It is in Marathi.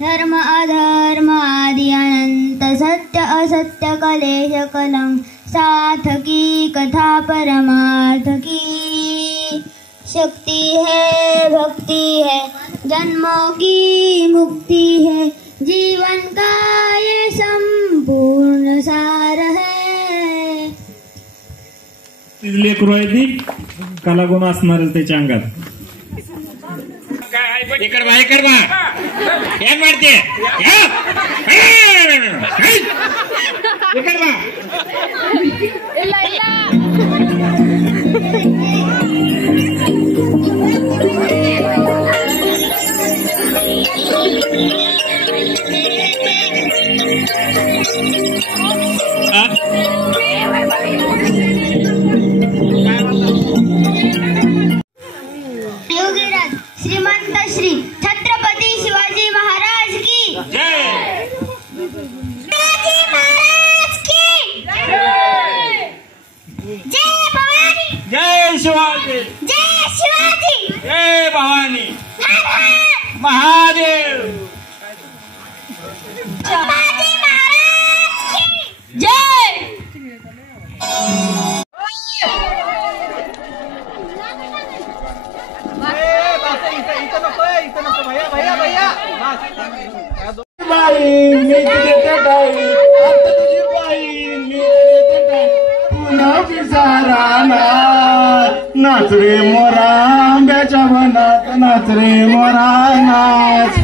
धर्म अधर्म आदि अनंत सत्य असत्य कलेश कलंक सार्थकी कथा परमार्थ की शक्ति है भक्ति है जन्मों की मुक्ति है जीवन का ये संपूर्ण सार है। लेकरू आहे ती कलागुण असणार त्याच्या अंगात। इकड बा इकड बा ಏನ್ ಮಾಡ್ತಿ इकड बा ಇಲ್ಲ ಇಲ್ಲ योगीराज श्रीमंत श्री छत्रपति शिवाजी महाराज की जय। शिवाजी महाराज की जय। जय भवानी जय शिवाजी जय शिवाजी जय भवानी हर हर महादेव शिवाजी महाराज की जय। नाच रे मोरा आंब्याच्या वनात नाच रे मोरा नाच